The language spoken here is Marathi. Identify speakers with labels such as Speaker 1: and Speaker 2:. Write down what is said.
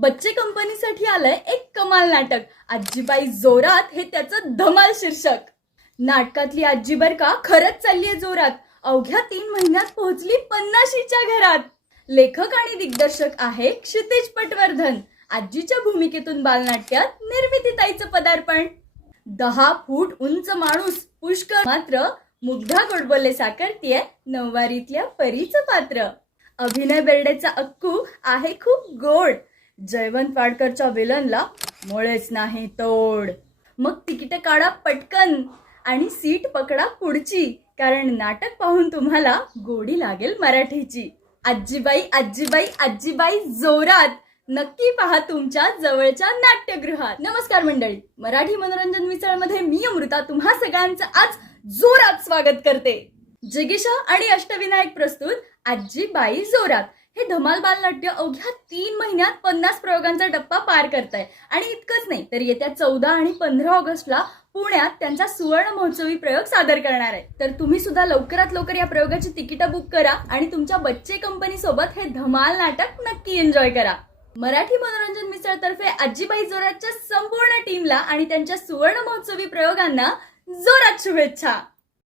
Speaker 1: बच्चे कंपनीसाठी आलंय एक कमाल नाटक. आजीबाई जोरात हे त्याचं धमाल शीर्षक. नाटकातली आजी बर का खरंच चाललीये जोरात. अवघ्या तीन महिन्यात पोहोचली पन्नाशीच्या घरात. लेखक आणि दिग्दर्शक आहे क्षितिज पटवर्धन. आजीच्या भूमिकेतून बालनाट्यात निर्मितीताईचं पदार्पण. दहा फूट उंच माणूस पुष्कर मात्र मुग्धा गोडबोले साकारतीये नऊवारीतल्या परीचं पात्र. अभिनय बेर्डेचा अक्कू आहे खूप गोड. जयवंत वाडकरच्या विलनला मुळेच नाही तोड. मग तिकीट काढा पटकन आणि सीट पकडा पुढची कारण नाटक पाहून तुम्हाला गोडी लागेल मराठीची. आजीबाई आजीबाई आजीबाई जोरात! नक्की पहा तुमच्या जवळच्या नाट्यगृहात. नमस्कार मंडळी! मराठी मनोरंजन मिसळमध्ये मी अमृता तुम्हा सगळ्यांचं आज जोरात स्वागत करते. जगिशा आणि अष्टविनायक प्रस्तुत आजीबाई जोरात. हे धमाल बालनाट्य अवघ्या तीन महिन्यात पन्नास प्रयोगांचा टप्पा पार करताय. आणि इतकंच नाही तर येत्या चौदा आणि पंधरा ऑगस्टला पुण्यात त्यांचा सुवर्ण महोत्सवी प्रयोग सादर करणार आहे. तर तुम्ही सुद्धा लवकरात लवकर या प्रयोगाची तिकीटं बुक करा आणि तुमच्या बच्चे कंपनी सोबत हे धमाल नाटक नक्की एन्जॉय करा. मराठी मनोरंजन मिसळतर्फे आजीबाई जोरातच्या संपूर्ण टीमला आणि त्यांच्या सुवर्ण महोत्सवी प्रयोगांना जोरात शुभेच्छा.